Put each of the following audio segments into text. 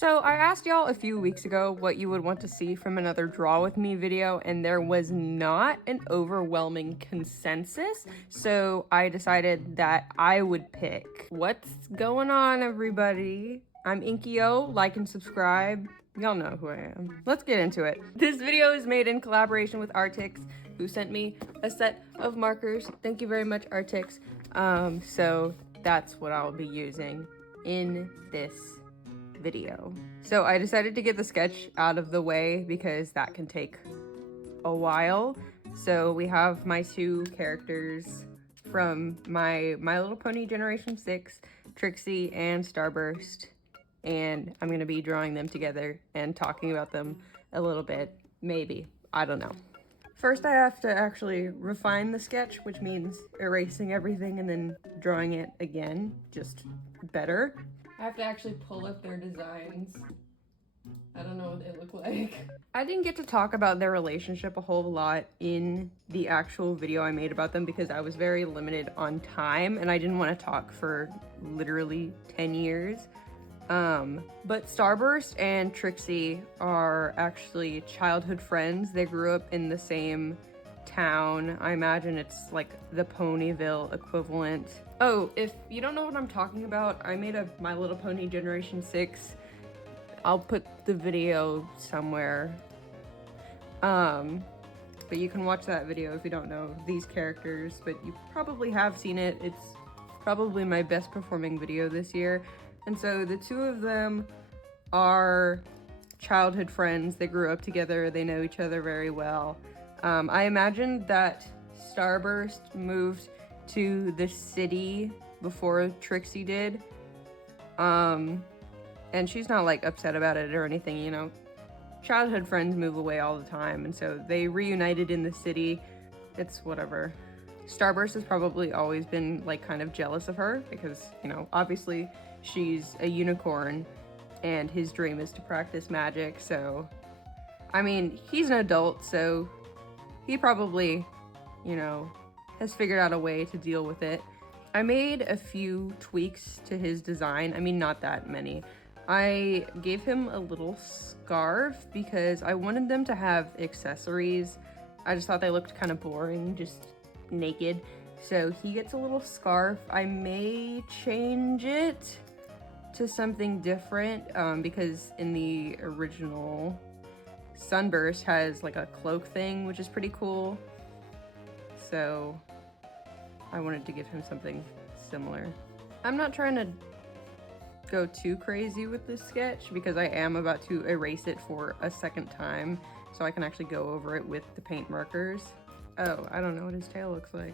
So I asked y'all a few weeks ago what you would want to see from another Draw With Me video, and there was not an overwhelming consensus. So I decided that I would pick. What's going on, everybody? I'm Inkyo, like and subscribe. Y'all know who I am. Let's get into it. This video is made in collaboration with Artix, who sent me a set of markers. Thank you very much, Artix. So that's what I'll be using in this video. So I decided to get the sketch out of the way because that can take a while. So we have my two characters from My Little Pony Generation 6, Trixie and Starburst, and I'm gonna be drawing them together and talking about them a little bit, maybe, I don't know. First I have to actually refine the sketch, which means erasing everything and then drawing it again, just better. I have to actually pull up their designs. I don't know what they look like. I didn't get to talk about their relationship a whole lot in the actual video I made about them because I was very limited on time and I didn't want to talk for literally 10 years. But Starburst and Trixie are actually childhood friends. They grew up in the same town. I imagine it's like the Ponyville equivalent. Oh, if you don't know what I'm talking about, I made a My Little Pony Generation 6. I'll put the video somewhere. But you can watch that video if you don't know these characters, but you probably have seen it. It's probably my best performing video this year. And so the two of them are childhood friends. They grew up together. They know each other very well. I imagine that Starburst moved to the city before Trixie did. And she's not like upset about it or anything, you know. Childhood friends move away all the time, and so they reunited in the city. It's whatever. Starburst has probably always been like kind of jealous of her because, you know, obviously she's a unicorn and his dream is to practice magic. So, I mean, he's an adult, so he probably, you know, has figured out a way to deal with it. I made a few tweaks to his design. I mean, not that many. I gave him a little scarf because I wanted them to have accessories. I just thought they looked kind of boring, just naked. So he gets a little scarf. I may change it to something different because in the original Sunburst has like a cloak thing, which is pretty cool. So I wanted to give him something similar. I'm not trying to go too crazy with this sketch because I am about to erase it for a second time so I can actually go over it with the paint markers. Oh, I don't know what his tail looks like.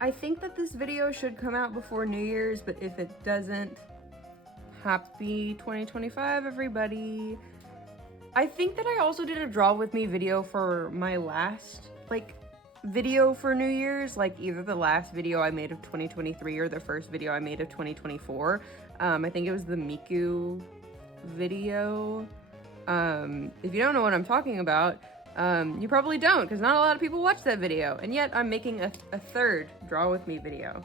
I think that this video should come out before New Year's, but if it doesn't, happy 2025, everybody. I think that I also did a Draw With Me video for my last, video for New Year's, either the last video I made of 2023 or the first video I made of 2024. I think it was the Miku video. If you don't know what I'm talking about, you probably don't, because not a lot of people watch that video, and yet I'm making a third Draw With Me video.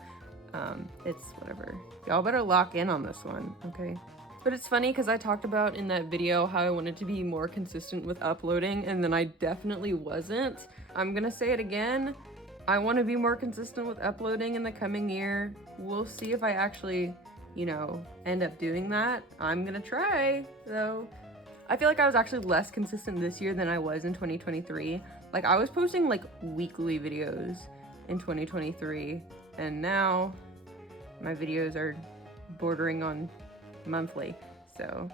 It's whatever. Y'all better lock in on this one, okay? But it's funny because I talked about in that video how I wanted to be more consistent with uploading, and then I definitely wasn't. I'm gonna say it again. I want to be more consistent with uploading in the coming year. We'll see if I actually, you know, end up doing that. I'm gonna try, though. I feel like I was actually less consistent this year than I was in 2023. Like, I was posting, weekly videos in 2023, and now my videos are bordering on monthly, so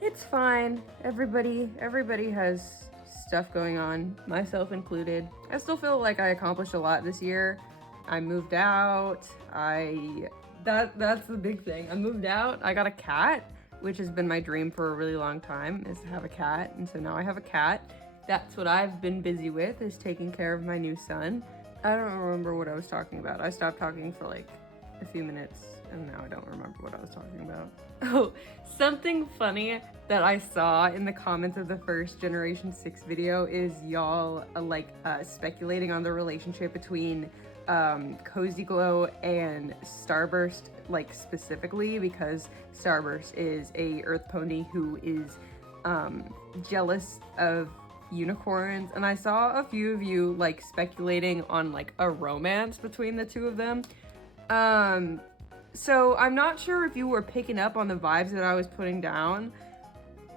it's fine. Everybody has stuff going on, myself included. I still feel like I accomplished a lot this year. I moved out. That's the big thing. I moved out. I got a cat, which has been my dream for a really long time, is to have a cat, and so now I have a cat. That's what I've been busy with, is taking care of my new son. I don't remember what I was talking about. I stopped talking for a few minutes, and now I don't remember what I was talking about. Oh, something funny that I saw in the comments of the first Generation 6 video is y'all speculating on the relationship between Cozy Glow and Starburst, like specifically because Starburst is a earth pony who is jealous of unicorns, and I saw a few of you like speculating on like a romance between the two of them. So I'm not sure if you were picking up on the vibes that I was putting down,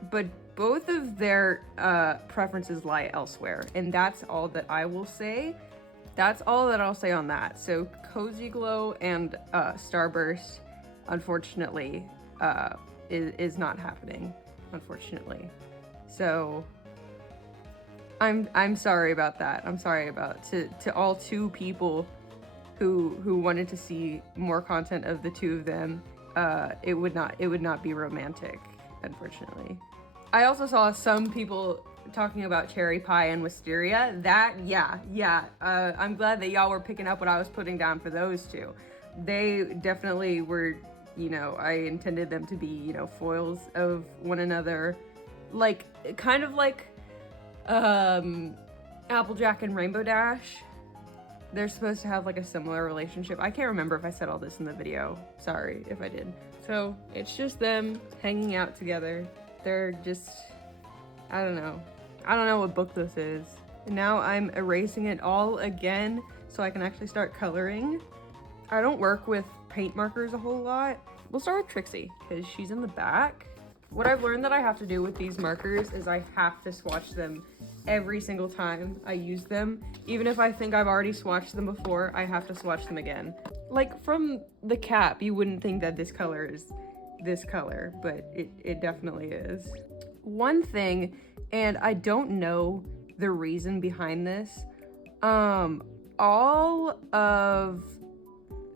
but both of their preferences lie elsewhere, and that's all that I will say. That's all that I'll say on that. So Cozy Glow and Starburst, unfortunately, is not happening, unfortunately. So I'm sorry about that. I'm sorry about to all two people who wanted to see more content of the two of them. It would not be romantic, unfortunately. I also saw some people talking about cherry pie and wisteria. I'm glad that y'all were picking up what I was putting down for those two. They definitely were, you know, I intended them to be, you know, foils of one another. Like, kind of like Applejack and Rainbow Dash. They're supposed to have like a similar relationship. I can't remember if I said all this in the video. Sorry if I did. So it's just them hanging out together. They're just, I don't know what book this is. And now I'm erasing it all again so I can actually start coloring. I don't work with paint markers a whole lot. We'll start with Trixie because she's in the back. What I've learned that I have to do with these markers is I have to swatch them every single time I use them. Even if I think I've already swatched them before, I have to swatch them again. Like from the cap, you wouldn't think that this color is this color, but it definitely is. One thing, and I don't know the reason behind this, all of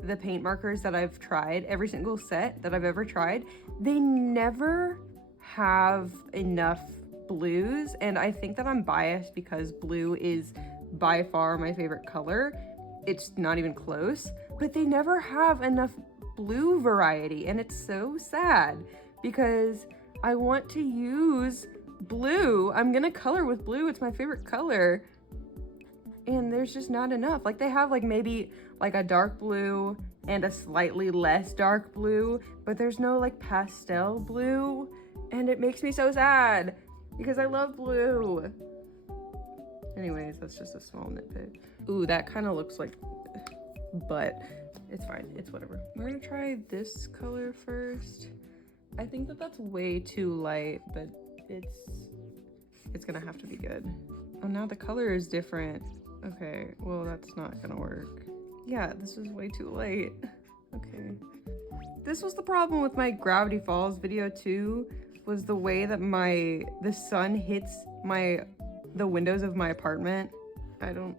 the paint markers that I've tried, every single set that I've ever tried, they never have enough blues, and I think that I'm biased because blue is by far my favorite color. It's not even close, but they never have enough blue variety, and it's so sad because I want to use blue. I'm gonna color with blue, it's my favorite color, and there's just not enough. Like, they have like maybe like a dark blue and a slightly less dark blue, but there's no like pastel blue, and it makes me so sad because I love blue. Anyways, that's just a small nitpick. Ooh, that kind of looks like, but it's fine, it's whatever. We're gonna try this color first. I think that that's way too light, but it's gonna have to be good. Oh, now the color is different. Okay, well, that's not gonna work. Yeah, this is way too light. Okay. This was the problem with my Gravity Falls video too, was the way that the sun hits the windows of my apartment. I don't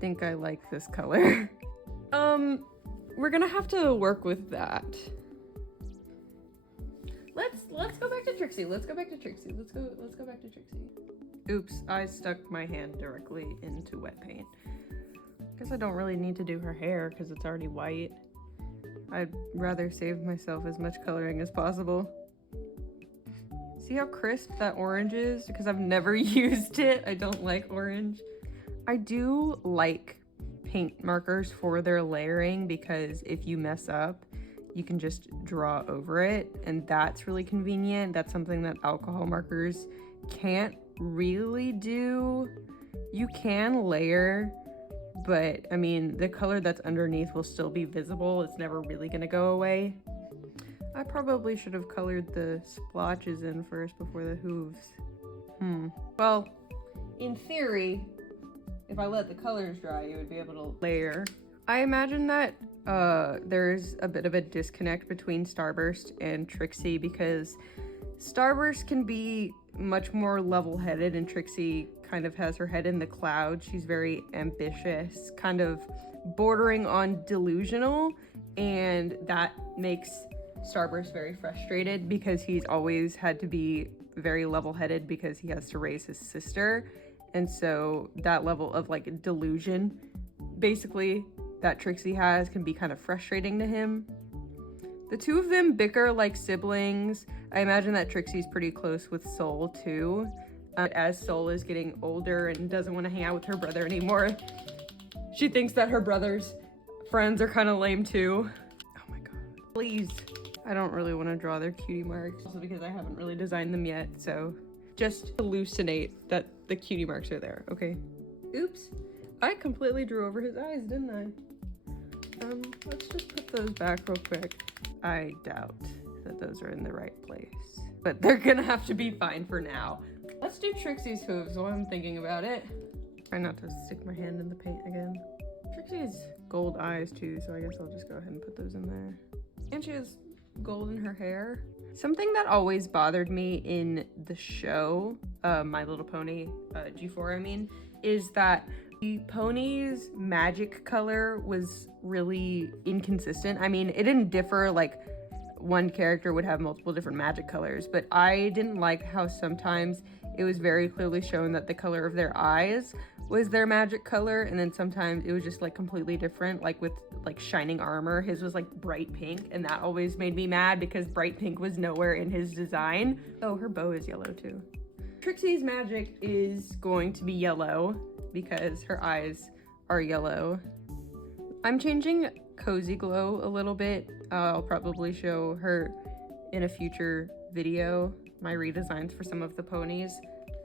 think I like this color. We're gonna have to work with that. Let's go back to Trixie. Let's go back to Trixie. Oops, I stuck my hand directly into wet paint. Guess I don't really need to do her hair because it's already white. I'd rather save myself as much coloring as possible. See how crisp that orange is? Because I've never used it. I don't like orange. I do like paint markers for their layering because if you mess up, you can just draw over it, and that's really convenient. That's something that alcohol markers can't really do. You can layer, but I mean, the color that's underneath will still be visible. It's never really gonna go away. I probably should have colored the splotches in first before the hooves. Well, in theory, if I let the colors dry, you would be able to layer. I imagine that there's a bit of a disconnect between Starburst and Trixie because Starburst can be much more level-headed and Trixie kind of has her head in the clouds. She's very ambitious, kind of bordering on delusional, and that makes Starburst very frustrated because he's always had to be very level-headed because he has to raise his sister. And so that level of like delusion, basically, that Trixie has can be kind of frustrating to him. The two of them bicker like siblings. I imagine that Trixie's pretty close with Soul too. As Soul is getting older and doesn't want to hang out with her brother anymore, She thinks that her brother's friends are kind of lame too. Oh my god. Please. I don't really want to draw their cutie marks, also because I haven't really designed them yet, so just hallucinate that the cutie marks are there, okay? Oops. I completely drew over his eyes, didn't I? Let's just put those back real quick. I doubt that those are in the right place, but they're gonna have to be fine for now. Let's do Trixie's hooves while I'm thinking about it. Try not to stick my hand in the paint again. Trixie has gold eyes too, so I guess I'll just go ahead and put those in there. And she has gold in her hair. Something that always bothered me in the show, My Little Pony, G4 I mean, is that the pony's magic color was really inconsistent. I mean, it didn't differ, like one character would have multiple different magic colors, but I didn't like how sometimes it was very clearly shown that the color of their eyes was their magic color, and then sometimes it was just like completely different, like with like shining armor. His was like bright pink, and that always made me mad because bright pink was nowhere in his design. Oh, her bow is yellow too. Trixie's magic is going to be yellow because her eyes are yellow. I'm changing Cozy Glow a little bit. I'll probably show her in a future video, my redesigns for some of the ponies.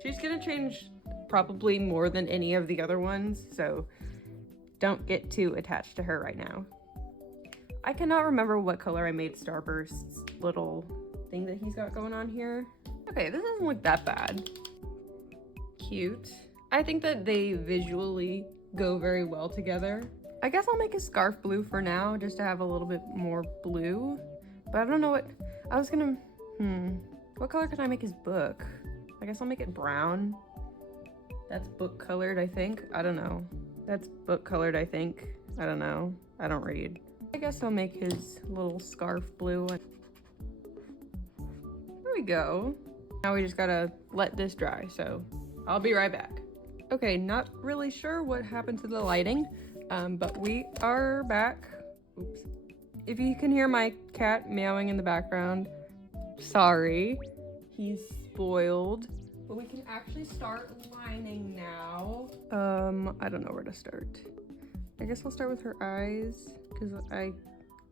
She's gonna change probably more than any of the other ones, so don't get too attached to her right now. I cannot remember what color I made Starburst's little thing that he's got going on here. Okay, this doesn't look that bad. Cute. I think that they visually go very well together. I guess I'll make his scarf blue for now, just to have a little bit more blue. But I don't know what, I was gonna, what color can I make his book? I guess I'll make it brown. That's book colored, I think. I don't know. That's book colored, I think. I don't know. I don't read. I guess I'll make his little scarf blue. There we go. Now we just gotta let this dry, so I'll be right back. Okay, not really sure what happened to the lighting, but we are back. Oops. If you can hear my cat meowing in the background, sorry. He's spoiled. But we can actually start lining now. I don't know where to start. I guess I'll start with her eyes, because I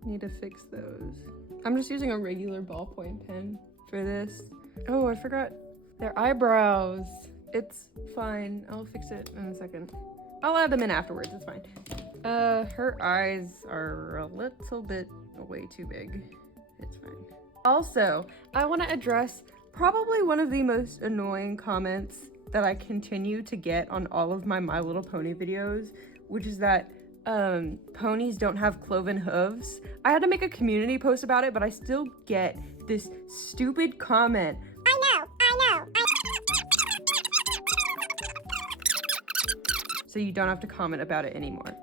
need to fix those. I'm just using a regular ballpoint pen for this. Oh, I forgot their eyebrows. It's fine. I'll fix it in a second. I'll add them in afterwards. It's fine. Her eyes are a little bit way too big. It's fine. Also, I want to address probably one of the most annoying comments that I continue to get on all of my My Little Pony videos, which is that ponies don't have cloven hooves. I had to make a community post about it, but I still get this stupid comment. I know. So you don't have to comment about it anymore.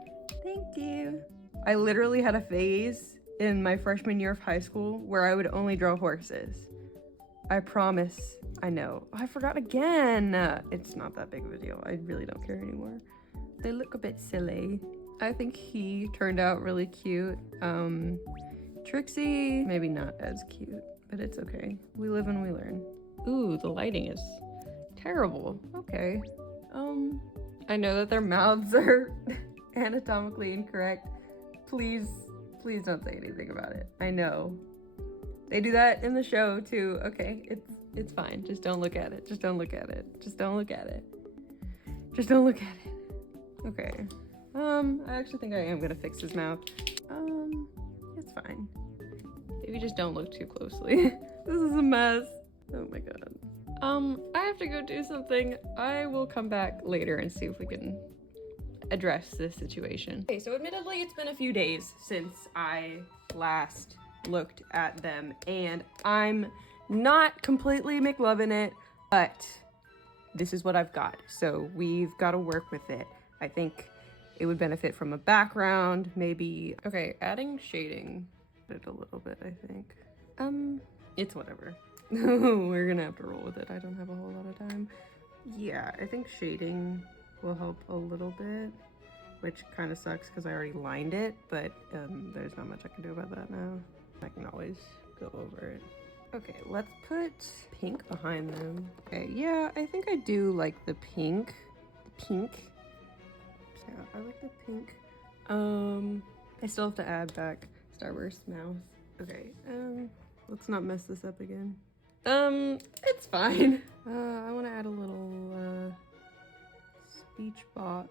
Thank you. I literally had a phase in my freshman year of high school where I would only draw horses. I promise. I know. Oh, I forgot again. It's not that big of a deal. I really don't care anymore. They look a bit silly. I think he turned out really cute. Trixie, maybe not as cute, but it's okay. We live and we learn. Ooh, the lighting is terrible. Okay. I know that their mouths are anatomically incorrect. Please don't say anything about it. I know. They do that in the show too. Okay, it's fine. Just don't look at it. Just don't look at it. Just don't look at it. Just don't look at it. Okay. I actually think I am gonna fix his mouth. It's fine. Maybe just don't look too closely. This is a mess. Oh my god. I have to go do something. I will come back later and see if we can address this situation. Okay, so admittedly, it's been a few days since I last looked at them, and I'm not completely McLovin' it, but this is what I've got, so we've got to work with it. I think it would benefit from a background, maybe. Okay, adding shading it a little bit, I think. It's whatever. We're gonna have to roll with it. I don't have a whole lot of time. Yeah, I think shading will help a little bit, which kind of sucks because I already lined it, but there's not much I can do about that now. I can always go over it. Okay, let's put pink behind them. Okay, yeah, I think I do like the pink. Yeah, I like the pink. I still have to add back Starburst mouse. Okay, let's not mess this up again. It's fine. I want to add a little, speech box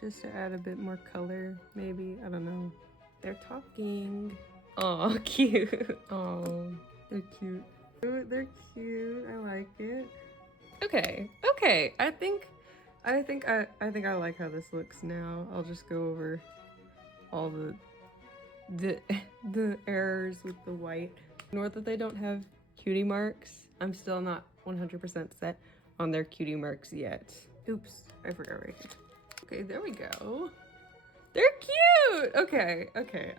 just to add a bit more color, maybe. I don't know. They're talking. Oh, cute. Oh, they're cute. They're cute. I like it. Okay. Okay. I think I like how this looks now. I'll just go over all the errors with the white. Ignore that they don't have cutie marks. I'm still not 100% set on their cutie marks yet. Oops, I forgot right here. Okay, there we go. They're cute! Okay, okay,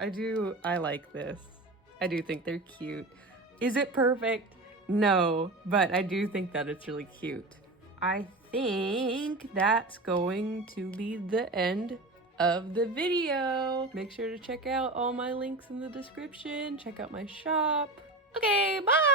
I like this. I do think they're cute. Is it perfect? No, but I do think that it's really cute. I think that's going to be the end of the video. Make sure to check out all my links in the description. Check out my shop. Okay, bye!